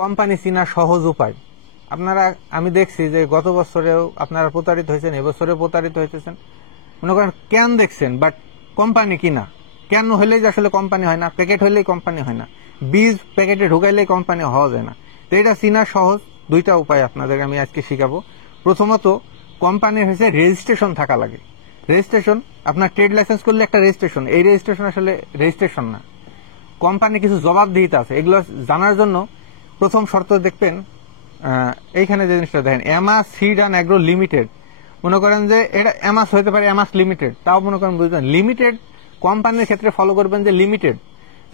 Company চিনার সহজ উপায় আপনারা আমি দেখছি যে গত বছরেও আপনারা প্রতারিত হয়েছেন, এবছরেও প্রতারিত হইতেছেন। মনে করেন ক্যান দেখছেন বাট কোম্পানি কিনা, ক্যান হইলেই যে আসলে কোম্পানি হয় না, প্যাকেট হইলেই কোম্পানি হয় না, বীজ প্যাকেটে ঢুকাইলেই কোম্পানি হওয়া যায় না। তো এটা চিনার সহজ দুইটা উপায় আপনাদের আমি আজকে শিখাবো। প্রথমত, কোম্পানির হচ্ছে রেজিস্ট্রেশন থাকা লাগে। রেজিস্ট্রেশন, আপনার ট্রেড লাইসেন্স করলে একটা রেজিস্ট্রেশন, এই রেজিস্ট্রেশন আসলে রেজিস্ট্রেশন না, কোম্পানি কিছু জবাবদিহিতা আছে। এগুলো জানার জন্য প্রথম শর্ত দেখবেন এইখানে যে জিনিসটা দেখেন, এমাস সিড অ্যান্ড অ্যাগ্রো লিমিটেড। মনে করেন যে এটা এমাস হতে পারে, এমাস লিমিটেড, তাও মনে করেন বুঝবেন লিমিটেড। কোম্পানির ক্ষেত্রে ফলো করবেন যে লিমিটেড।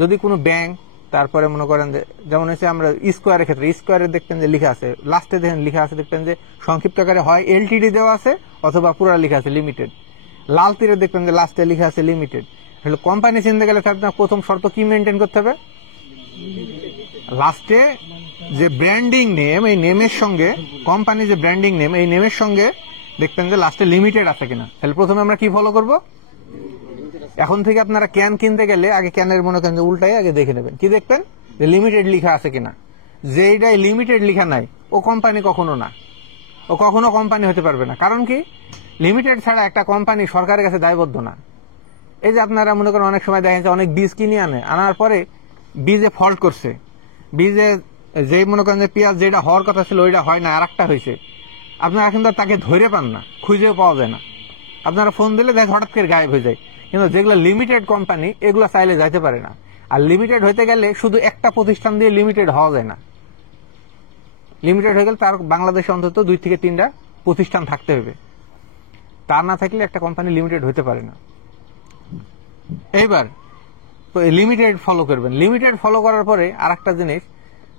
যদি কোনো ব্যাংক, তারপরে মনে করেন যে যেমন হচ্ছে আমরা স্কোয়ারের ক্ষেত্রে, স্কোয়ারে দেখবেন যে লিখা আছে, লাস্টে দেখেন লিখা আছে, দেখবেন যে সংক্ষিপ্ত আকারে হয় এলটিডি দেওয়া আছে অথবা পুরা লিখা আছে লিমিটেড। লাল তীরে দেখবেন যে লাস্টে লিখা আছে লিমিটেড। কোম্পানি চিনতে গেলে আপনার প্রথম শর্ত কি মেনটেন করতে হবে? লাস্টে যে ব্র্যান্ডিং নেম, এই নেমের সঙ্গে কোম্পানি যে ব্র্যান্ডিং নেম, এই নেমের সঙ্গে দেখবেন যে লাস্টে লিমিটেড আছে কিনা। তাহলে প্রথমে আমরা কি ফলো করব? এখন থেকে আপনারা ক্যান কিনতে গেলে আগে ক্যানের মনে করেন যে উল্টাই আগে দেখে নেবেন, কি দেখবেন যে লিমিটেড লিখা আছে কিনা। যেইটাই লিমিটেড লিখা নাই ও কোম্পানি কখনো না, ও কখনো কোম্পানি হতে পারবে না। কারণ কি, লিমিটেড ছাড়া একটা কোম্পানি সরকারের কাছে দায়বদ্ধ না। এই যে আপনারা মনে করেন অনেক সময় দেখেন যে অনেক বীজ কিনে আনার পরে বীজে ফল্ট করছে, বীজে যেই মনে করেন যে পেঁয়াজ যেটা হওয়ার কথা ছিল ওইটা হয় না, আর একটা হয়েছে। আপনারা কিন্তু তাকে ধরে পান না, খুঁজেও পাওয়া যায় না। আপনারা ফোন দিলে দেখ হঠাৎ করে গায়েব হয়ে যায়। কিন্তু যেগুলো লিমিটেড কোম্পানি, এগুলো চাইলে যাইতে পারে না। আর লিমিটেড হইতে গেলে শুধু একটা প্রতিষ্ঠান দিয়ে লিমিটেড হওয়া যায় না। লিমিটেড হয়ে গেলে তার বাংলাদেশে অন্তত 2 থেকে 3টা প্রতিষ্ঠান থাকতে হবে। তা না থাকলে একটা কোম্পানি লিমিটেড হইতে পারে না। এইবার তো লিমিটেড ফলো করবেন। লিমিটেড ফলো করার পরে আর একটা জিনিস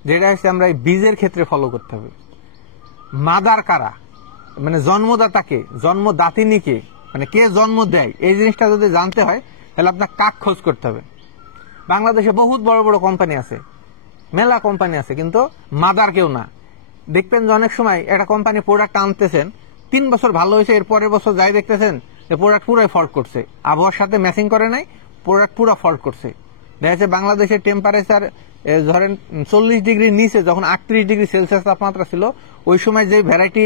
যেটা হচ্ছে আমরা বীজের ক্ষেত্রে ফলো করতে হবে, মাদার কারা, মানে জন্মদাতাকে, জন্মদাতিনীকে, মানে কে জন্ম দেয়, এই জিনিসটা যদি জানতে হয় তাহলে আপনার কাক খোঁজ করতে হবে। বাংলাদেশে বহুত বড় বড় কোম্পানি আছে, মেলা কোম্পানি আছে, কিন্তু মাদার কেউ না। দেখবেন যে অনেক সময় একটা কোম্পানি প্রোডাক্ট আনতেছেন, 3 বছর ভালো হয়েছে, এর পরের বছর যাই দেখতেছেন যে প্রোডাক্ট পুরাই ফল্ট করছে, আবহাওয়ার সাথে ম্যাচিং করে নাই, প্রোডাক্ট পুরো ফল্ট করছে। দেখা যাচ্ছে বাংলাদেশের টেম্পারেচার ধরেন 40 ডিগ্রির নিচে, যখন 38 ডিগ্রি সেলসিয়াস তাপমাত্রা ছিল, ওই সময় যে ভ্যারাইটি,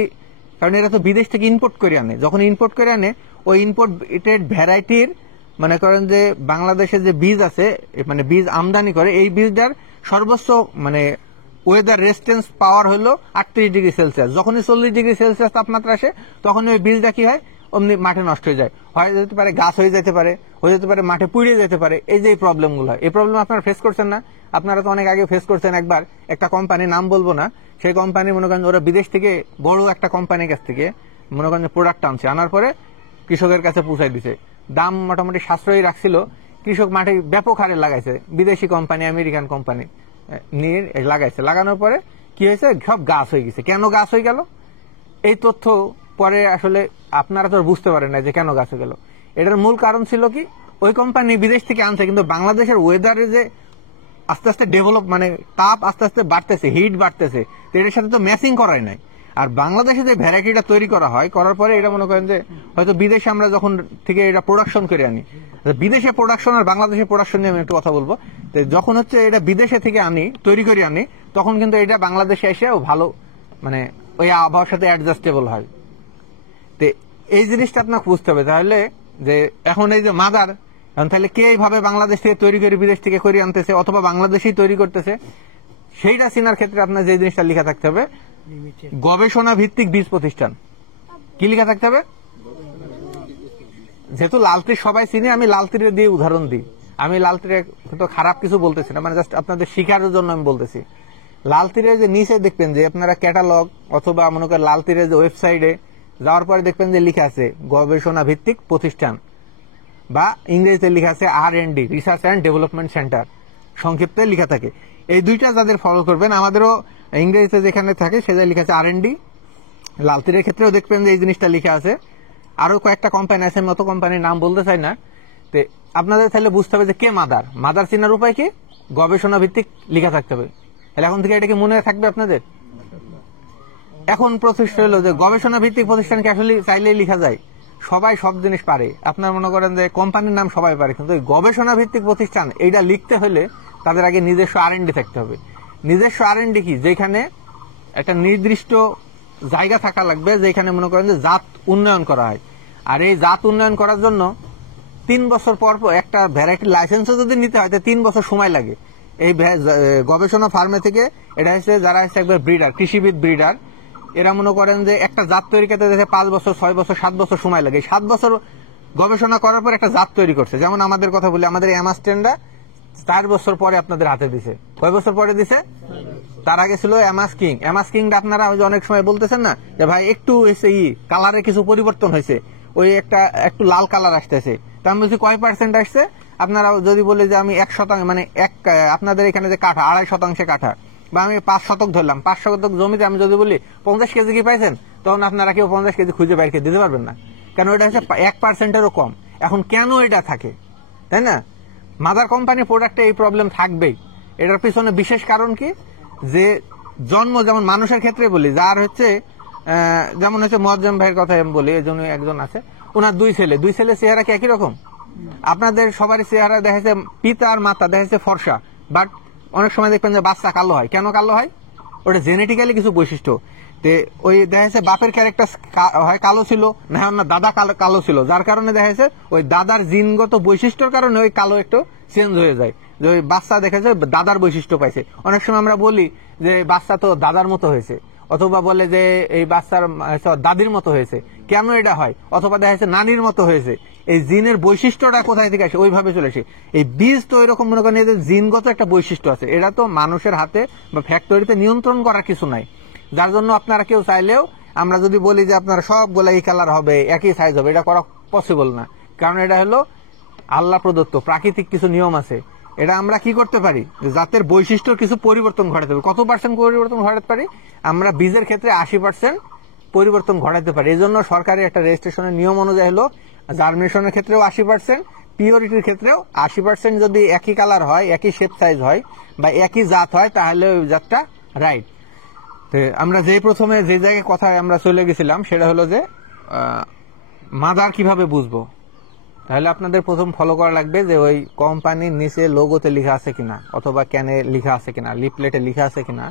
কারণ এরা তো বিদেশ থেকে ইম্পোর্ট করে আনে, যখন ইম্পোর্ট করে আনে ওই ইম্পোর্টেড ভ্যারাইটির মনে করেন যে বাংলাদেশে যে বীজ আছে, মানে বীজ আমদানি করে, এই বীজটার সর্বোচ্চ মানে ওয়েদার রেজিস্ট্যান্স পাওয়ার হলো 38 ডিগ্রি সেলসিয়াস। যখনই 40 ডিগ্রি সেলসিয়াস তাপমাত্রা আসে তখন ওই বীজটা কি হয়, অমনি মাঠে নষ্ট হয়ে যায়, হয়ে যেতে পারে গাছ হয়ে যেতে পারে, মাঠে পুড়ে যেতে পারে। এই যে প্রবলেমগুলো হয়, এই প্রবলেম আপনারা ফেস করছেন না? আপনারা তো অনেক আগে ফেস করছেন। একবার একটা কোম্পানি, নাম বলবো না, সেই কোম্পানি মনে করেন ওরা বিদেশ থেকে বড় একটা কোম্পানির কাছ থেকে মনে করেন প্রোডাক্ট আনছে, আনার পরে কৃষকের কাছে পৌঁছাই দিছে, দাম মোটামুটি সাশ্রয়ী রাখছিল, কৃষক মাঠে ব্যাপক হারে লাগাইছে, বিদেশি কোম্পানি, আমেরিকান কোম্পানি নিয়ে লাগাইছে। লাগানোর পরে কি হয়েছে, সব গাছ হয়ে গেছে। কেন গাছ হয়ে গেল এই তথ্য পরে আসলে আপনারা তো বুঝতে পারেন না যে কেন গাছ হয়ে গেল। এটার মূল কারণ ছিল কি, ওই কোম্পানি বিদেশ থেকে আনছে, কিন্তু বাংলাদেশের ওয়েদারে যে আস্তে আস্তে ডেভেলপ, মানে তাপ আস্তে আস্তে বাড়তেছে, হিট বাড়তেছে, তো এটার সাথে তো ম্যাচিং করাই নাই। আর বাংলাদেশে যে ভ্যারাইটিটা তৈরি করা হয়, করার পরে এটা মনে করেন যে হয়তো বিদেশে আমরা যখন থেকে এটা প্রোডাকশন করে আনি, বিদেশে প্রোডাকশন আর বাংলাদেশের প্রোডাকশন নিয়ে আমি একটু কথা বলবো। যখন হচ্ছে এটা বিদেশে থেকে আনি, তৈরি করে আনি, তখন কিন্তু এটা বাংলাদেশে এসে ভালো, মানে ওই আবহাওয়ার সাথে অ্যাডজাস্টেবল হয়। তো এই জিনিসটা আপনাকে বুঝতে হবে। তাহলে যে এখন এই যে মাদার, তাহলে কে এইভাবে বাংলাদেশ থেকে তৈরি করে বিদেশ থেকে করে আনতেছে, অথবা বাংলাদেশেই তৈরি করতেছে, সেইটা চিনার ক্ষেত্রে আপনার যে জিনিসটা লেখা থাকতে হবে, গবেষণা ভিত্তিক বীজ প্রতিষ্ঠান। কি লেখা থাকতে হবে? যেহেতু লালত্রি সবাই চিনি, আমি লালত্রি দিয়ে উদাহরণ দিই। আমি লালত্রি তো খারাপ কিছু বলতেছি না, মানে জাস্ট আপনাদের শিকারের জন্য আমি বলতেছি। লালত্রির যে নিচে দেখবেন যে আপনারা ক্যাটালগ, অথবা মনে করেন লালত্রির যে ওয়েবসাইটে যাওয়ার পরে দেখবেন যে লেখা আছে গবেষণা ভিত্তিক প্রতিষ্ঠান, বা ইংরেজিতে লেখা আছে R&D, research and development centre, সংক্ষিপ্তে লেখা থাকে। এই দুইটা যাদের ফলো করবেন, আমাদেরও ইংরেজিতে যেখানে থাকে সেটা লেখা আছে R&D। লালত্রির ক্ষেত্রেও দেখবেন যে এই জিনিসটা লেখা আছে। আরো কয়েকটা কোম্পানি আছে, মতো কোম্পানির নাম বলতে চাই না। তো আপনাদের তাহলে বুঝতে হবে যে কে মাদার। মাদার চিনার উপায় কি, গবেষণা ভিত্তিক লেখা থাকতে হবে। তাহলে এখন থেকে এটা কি মনে থাকবে আপনাদের? এখন প্রতিষ্ঠা হলো যে গবেষণা ভিত্তিক প্রতিষ্ঠানকে আসলে চাইলেই লেখা যায়, সবাই সব জিনিস পারে। আপনার মনে করেন যে কোম্পানির নাম সবাই পারে, কিন্তু গবেষণা ভিত্তিক প্রতিষ্ঠান এইটা লিখতে হলে তাদের আগে নিজস্ব R&D থাকতে হবে। নিজস্ব R&D কি, যেখানে একটা নির্দিষ্ট জায়গা থাকা লাগবে, যেখানে মনে করেন যে জাত উন্নয়ন করা হয়। আর এই জাত উন্নয়ন করার জন্য 3 বছর পর একটা ভ্যারাইটি লাইসেন্সও যদি নিতে হয়, 3 বছর সময় লাগে। এই গবেষণা ফার্মে থেকে এটা হচ্ছে যারা হচ্ছে একবার ব্রিডার, কৃষিবিদ ব্রিডার, এরা মনে করেন যে একটা জাত তৈরি করতে 5 বছর, 6 বছর, 7 বছর সময় লাগে। 7 বছর গবেষণা করার পর একটা জাত তৈরি করছে। যেমন আমাদের কথা বলি, আমাদের অ্যামাস্টেনরা 4 বছর পরে আপনাদের হাতে দিছে। কয় বছর পরে দিছে? তার আগে ছিল অ্যামাস কিং। অ্যামাস কিংটা আপনারা অনেক সময় বলতেছেন না যে ভাই একটু কালারে কিছু পরিবর্তন হয়েছে, ওই একটু লাল কালার আসতেছে। তো আমি বলছি কয় পার্সেন্ট আসছে? আপনারা যদি বলে যে আমি 1% মানে আপনাদের এখানে যে কাঠা 2.5% কাঠা, বা আমি 5 শতক ধরলাম, 5 শতক জমিতে আমি যদি বলি 50 কেজি কি পাইছেন, তখন আপনারা কেউ 50 কেজি খুঁজে বাইরে দিতে পারবেন না, কারণ এটা হচ্ছে 1%-এরও কম। এখন কেন এটা থাকে, তাই না? মাদার কোম্পানি প্রোডাক্টে এই প্রবলেম থাকবেই। এটার পিছনে বিশেষ কারণ কি, যে জন্ম, যেমন মানুষের ক্ষেত্রে বলি, যার হচ্ছে যেমন হচ্ছে মোয়াজ্জেম ভাইয়ের কথা আমি বলি, এই জন্য একজন আছে, ওনার 2 ছেলে চেহারা কি একই রকম? আপনাদের সবারই চেহারা দেখা যাচ্ছে, পিতা আর মাতা দেখা যাচ্ছে ফর্সা, বাট অনেক সময় দেখবেন যে বাচ্চা কালো হয়। কেন কালো হয়? ওটা জেনেটিক্যালি কিছু বৈশিষ্ট্য। ওই দেখা যাচ্ছে বাপের ক্যারেক্টার হয় কালো ছিল, না হয় না দাদা কালো ছিল, যার কারণে দেখা যাচ্ছে ওই দাদার জিনগত বৈশিষ্ট্যের কারণে ওই কালো একটু চেঞ্জ হয়ে যায়। যে ওই বাচ্চা দেখা যায় দাদার বৈশিষ্ট্য পাইছে। অনেক সময় আমরা বলি যে বাচ্চা তো দাদার মতো হয়েছে, অথবা বলে যে এই বাচ্চার দাদির মতো হয়েছে। কেন এটা হয়? অথবা দেখা যাচ্ছে নানির মতো হয়েছে। এই জিনের বৈশিষ্ট্যটা কোথায় থেকে আসে? ওইভাবে চলে আসে। এই বীজ তো এরকম মনে করেন এদের জিনগত একটা বৈশিষ্ট্য আছে, এটা তো মানুষের হাতে বা ফ্যাক্টরিতে নিয়ন্ত্রণ করার কিছু নাই। যার জন্য আপনারা কেউ চাইলেও, আমরা যদি বলি যে আপনারা সবগুলা এই কালার হবে, একই সাইজ হবে, এটা করা পসিবল না। কারণ এটা হলো আল্লাহ প্রদত্ত প্রাকৃতিক কিছু নিয়ম আছে। এটা আমরা কি করতে পারি, জাতের বৈশিষ্ট্যর কিছু পরিবর্তন ঘটাতে পারি। কত পার্সেন্ট পরিবর্তন ঘটাতে পারি? আমরা বীজের ক্ষেত্রে 80% পরিবর্তন ঘটাতে পারি। এই জন্য সরকারি একটা রেজিস্ট্রেশনের নিয়ম অনুযায়ী হলো জার্মিনেশনের ক্ষেত্রেও 80%, পিওরিটির ক্ষেত্রেও 80%। যদি একই কালার হয়, একই শেপ সাইজ হয়, বা একই জাত হয়, তাহলে ওই জাতটা রাইট। আমরা প্রথমে যে জায়গায় কথায় আমরা চলে গেছিলাম, সেটা হলো যে মাদার কিভাবে বুঝবো। তাহলে আপনাদের প্রথম ফলো করা লাগবে যে ওই কোম্পানির নিচে লোগোতে লেখা আছে কিনা, অথবা ক্যানে লেখা আছে কিনা, লিফলেটে লেখা আছে কিনা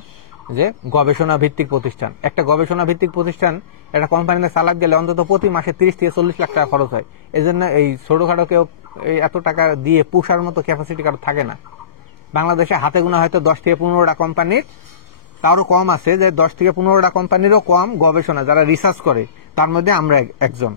যে গবেষণা ভিত্তিক প্রতিষ্ঠান। একটা গবেষণা ভিত্তিক প্রতিষ্ঠান একটা কোম্পানিতে চালাক গেলে অন্তত প্রতি মাসে 30 থেকে 40 লাখ টাকা খরচ হয়। এই জন্য এই ছোটখাটো কেউ এত টাকা দিয়ে পুষার মতো ক্যাপাসিটি কারো থাকে না। বাংলাদেশে হাতে গোনা হয়তো 10 থেকে 15টা কোম্পানির, তারও কম আছে যে 10 থেকে 15টা কোম্পানিরও কম গবেষণা যারা রিসার্চ করে, তার মধ্যে আমরা একজন।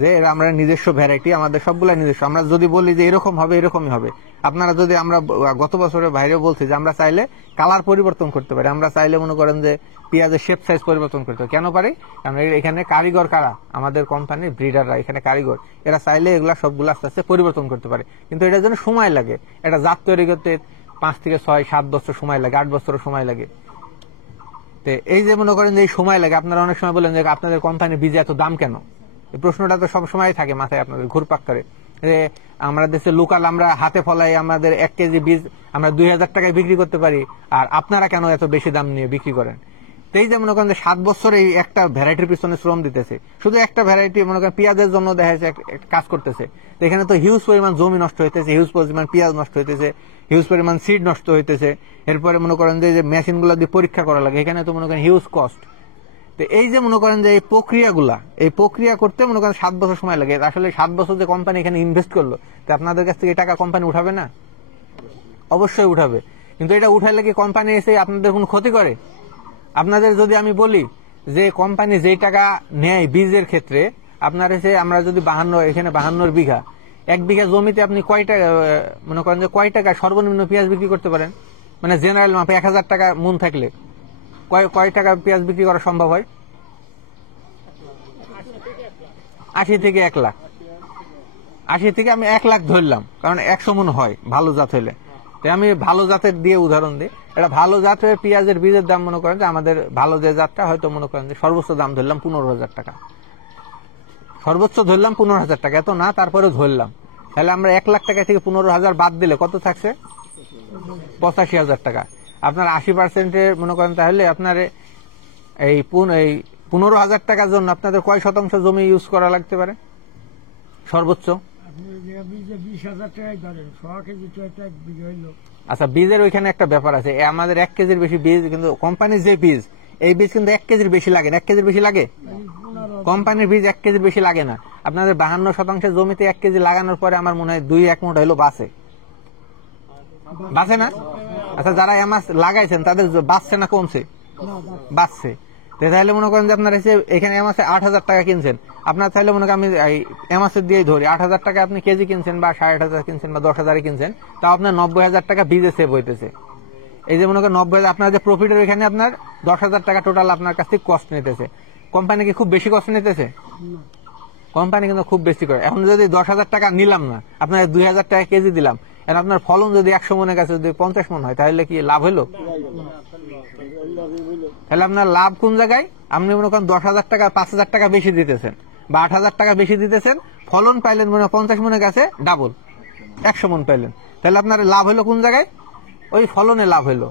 যে আমরা নিজস্ব ভ্যারাইটি, আমাদের সবগুলা নিজস্ব। আমরা যদি বলি যে এরকম হবে, এরকমই হবে। আপনারা যদি, আমরা গত বছরের বাইরেও বলছি যে আমরা চাইলে কালার পরিবর্তন করতে পারি, আমরা চাইলে মনে করেন যে পেঁয়াজের শেপ সাইজ পরিবর্তন করতে পারি। কেন পারি? কারণ এখানে কারিগর কারা? আমাদের কোম্পানির ব্রিডাররা, এখানে কারিগর। এরা চাইলে এগুলা সবগুলো আস্তে আস্তে পরিবর্তন করতে পারে, কিন্তু এটার জন্য সময় লাগে। এটা জাত তৈরি করতে 5 থেকে 6-7 বছর সময় লাগে, 8 বছর সময় লাগে। এই যে মনে করেন যে এই সময় লাগে, আপনারা অনেক সময় বলেন যে আপনাদের কোম্পানির বীজে এত দাম কেন? এই প্রশ্নটা তো সবসময় থাকে মাথায় আপনাদের ঘুরপাক করে। আমরা দেশে লোকাল, আমরা হাতে ফলাই, আমাদের 1 কেজি বীজ আমরা 2000 টাকায় বিক্রি করতে পারি, আর আপনারা কেন এত বেশি দাম নিয়ে বিক্রি করেন? এই যে মনে করেন যে 7 বছর এই একটা ভ্যারাইটির পিছনে শ্রম দিতেছে, শুধু একটা ভ্যারাইটি মনে করেন পেঁয়াজের জন্য দেখা যাচ্ছে কাজ করতেছে। এখানে তো হিউজ পরিমাণ জমি নষ্ট হইতেছে, হিউজ পরিমাণ পেঁয়াজ নষ্ট হইতেছে, হিউজ পরিমাণ সিড নষ্ট হইতেছে। এরপরে মনে করেন যে মেশিন গুলা দিয়ে পরীক্ষা করা লাগে, এখানে তো মনে করেন হিউজ কস্ট। তো এই যে মনে করেন যে এই প্রক্রিয়াগুলা, এই প্রক্রিয়া করতে মনে করেন 7 বছর সময় লাগে। আসলে 7 বছর যে কোম্পানি এখানে ইনভেস্ট করলো, তো আপনাদের কাছ থেকে টাকা কোম্পানি উঠাবে না? অবশ্যই উঠাবে। কিন্তু এটা উঠাইলে কি কোম্পানি এসে আপনাদের কোনো ক্ষতি করে? আপনাদের যদি আমি বলি যে কোম্পানি যেই টাকা নেয় বীজের ক্ষেত্রে, আপনার এসে আমরা যদি 52, এখানে 52 বিঘা, 1 বিঘা জমিতে আপনি মনে করেন যে কয় টাকা সর্বনিম্ন পেঁয়াজ বিক্রি করতে পারেন? মানে জেনারেল মাপে 1000 টাকা মন থাকলে কয় টাকা পেঁয়াজ বিক্রি করা সম্ভব হয়? 80 থেকে 1 লাখ। 80 থেকে আমি 1 লাখ ধরলাম, কারণ 100 মন হয় ভালো জাত হইলে। তাই আমি ভালো জাতের দিয়ে উদাহরণ দিই। এটা ভালো জাতের পেঁয়াজের বীজের দাম মনে করেন যে আমাদের ভালো যে জাতটা, হয়তো মনে করেন যে সর্বোচ্চ দাম ধরলাম 15,000 টাকা, সর্বোচ্চ ধরলাম 15,000 টাকা, এত না তারপরে ধরলাম। তাহলে আমরা 1 লাখ টাকা থেকে 15,000 বাদ দিলে কত থাকছে? 85,000 টাকা। আপনার 80% মনে করেন, তাহলে আপনার এই 15,000 টাকার জন্য আপনাদের কয় শতাংশ জমি ইউজ করা লাগতে পারে সর্বোচ্চ? আচ্ছা, বীজের ওইখানে একটা ব্যাপার আছে, আমাদের 1 কেজির বেশি বীজ, কিন্তু কোম্পানির যে বীজ, এই বীজ কিন্তু 1 কেজির বেশি লাগে না। 1 কেজির বেশি লাগে? কোম্পানির বীজ 1 কেজির বেশি লাগে না। আপনাদের 52% জমিতে 1 কেজি লাগানোর পরে আমার মনে হয় 2-1 মুঠ হলো বাঁচে না? আচ্ছা, যারা এমাস লাগাইছেন তাদের বাঁচছে না কমছে? বাঁচছে। তাহলে মনে করেন যে আপনার এখানে এমাসে 8,000 টাকা কিনছেন, আপনার তাহলে মনে করেন আমি এমাসের দিয়েই ধরি 8,000 টাকা আপনি কেজি কিনছেন বা 8,500 কিনছেন বা 10,000 কিনছেন, তাও আপনার 90,000 টাকা বীজে সেভ হইতেছে। এই যে মনে করেন 90,000 আপনার যে প্রফিটের এখানে আপনার 10,000 টাকা টোটাল আপনার কাছ থেকে কস্ট নিতেছে। কোম্পানি কি খুব বেশি কস্ট নিতেছে? কোম্পানি কিন্তু খুব বেশি করে। এখন যদি 10,000 টাকা নিলাম না, আপনার 2,000 টাকা কেজি দিলাম, আর আপনার ফলন যদি 100 মনের কাছে যদি 50 মন হয়, তাহলে কি লাভ হলো? তাহলে আপনার লাভ কোন জায়গায়? আপনি মনে করেন 10,000 টাকা 5,000 টাকা বেশি দিতেছেন বা 8,000 টাকা বেশি দিতেছেন, ফলন পাইলেন মনে 50 মনের কাছে ডাবল, 100 মন পাইলেন। তাহলে আপনার লাভ হলো কোন জায়গায়? ওই ফলনে লাভ হলো।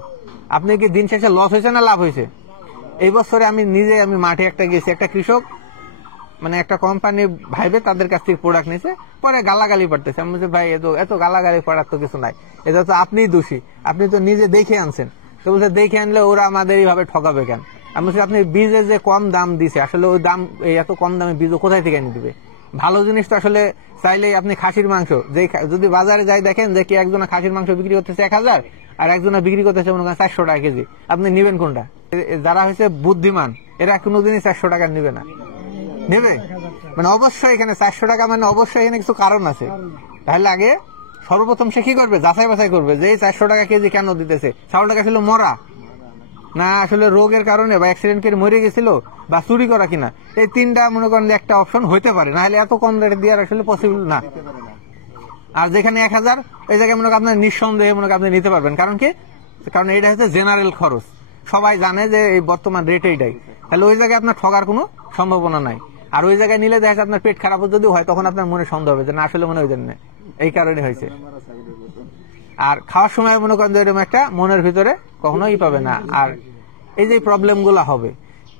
আপনি কি দিন শেষে লস হয়েছে না লাভ হয়েছে? এই বছরে আমি মাঠে একটা গেছি, একটা কৃষক মানে একটা কোম্পানি ভাইবে তাদের কাছ থেকে প্রোডাক্ট নিছে, পরে গালাগালি পাঠতেছে। আমি বলছি ভাই এত গালাগালি পড়ার তো কিছু নাই, এটা তো আপনিই দোষী, আপনি তো নিজে দেখে আনছেন। তো বলছে দেখে আনলে ওরা আমাদের এইভাবে ঠকাবে কেন? আমি বলছি আপনি বীজের যে কম দাম দিছে, আসলে ওই দাম এত কম দামে বীজ কোথায় থেকে এনে দিবে? ভালো জিনিস তো আসলে চাইলেই আপনি খাসির মাংস যদি বাজারে যাই দেখেন যে কি একজনা খাসির মাংস বিক্রি করতেছে 1,000 আর একজনা বিক্রি করতেছে মনে করেন 400 টাকা কেজি, আপনি নিবেন কোনটা? যারা হয়েছে বুদ্ধিমান এরা কোনোদিনই 400 টাকা নিবে না। নেবে মানে অবশ্যই এখানে 400 টাকা মানে অবশ্যই এখানে কিছু কারণ আছে। তাহলে আগে সর্বপ্রথম সে কি করবে? যাচাই বাছাই করবে যে এই 400 টাকা কেজি কেন দিতেছে। 400 টাকা ছিল মরা না আসলে রোগের কারণে বা অ্যাক্সিডেন্ট করে মরে গেছিল বা চুরি করা কিনা, এই তিনটা মনে করেন একটা অপশন হইতে পারে, না হলে এত কম রেটে দেওয়ার আসলে পসিবল না। আর যেখানে 1,000 এই জায়গায় মনে করেন আপনার নিঃসন্দেহে মনে করেন আপনি নিতে পারবেন। কারণ কি? কারণ এটা হচ্ছে জেনারেল খরচ, সবাই জানে যে এই বর্তমান রেট এইটাই। তাহলে ওই জায়গায় আপনার ঠগার কোনো সম্ভাবনা নাই। আর ওই জায়গায় নিলে দেখা যাচ্ছে আপনার পেট খারাপ যদি হয়, তখন আপনার মনে সন্দেহ হবে যে না আসলে মনে হয় জন্য এই কারণে হয়েছে। আর খাওয়ার সময় মনে করেন যে এরকম একটা মনের ভিতরে কখনোই পাবে না। আর এই যে প্রবলেম গুলা হবে,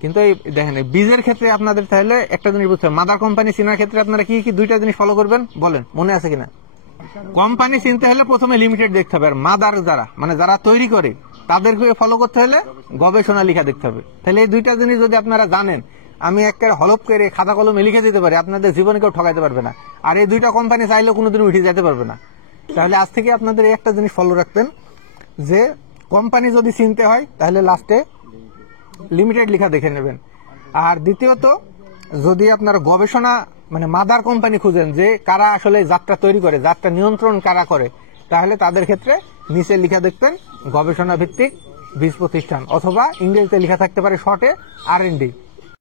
কিন্তু এই দেখেন বীজের ক্ষেত্রে আপনাদের তাহলে একটা জিনিস বুঝতে হবে, মাদার কোম্পানি চিনার ক্ষেত্রে আপনারা কি কি দুইটা জিনিস ফলো করবেন বলেন, মনে আছে কিনা? কোম্পানি চিনতে হলে প্রথমে লিমিটেড দেখতে হবে, আর মাদার যারা তৈরি করে তাদেরকে ফলো করতে হলে গবেষণা লিখা দেখতে হবে। তাহলে এই দুইটা জিনিস যদি আপনারা জানেন, আমি একটা হলপ করে খাতা কলমে লিখে দিতে পারি, আপনাদের জীবনে কেউ ঠকাইতে পারবে না। আর এই দুইটা কোম্পানি চাইলেও কোনোদিন উঠে যেতে পারবে না। তাহলে আজ থেকে আপনাদের একটা জিনিস ফলো রাখবেন যে কোম্পানি যদি চিনতে হয় তাহলে লাস্টে লিমিটেড লিখা দেখে নেবেন। আর দ্বিতীয়ত, যদি আপনারা গবেষণা মাদার কোম্পানি খুঁজেন যে কারা আসলে যাত্রা তৈরি করে, যাত্রা নিয়ন্ত্রণ কারা করে, তাহলে তাদের ক্ষেত্রে নিচে লিখা দেখবেন গবেষণা ভিত্তিক বীজ প্রতিষ্ঠান, অথবা ইংরেজিতে লিখা থাকতে পারে শর্টে R&D।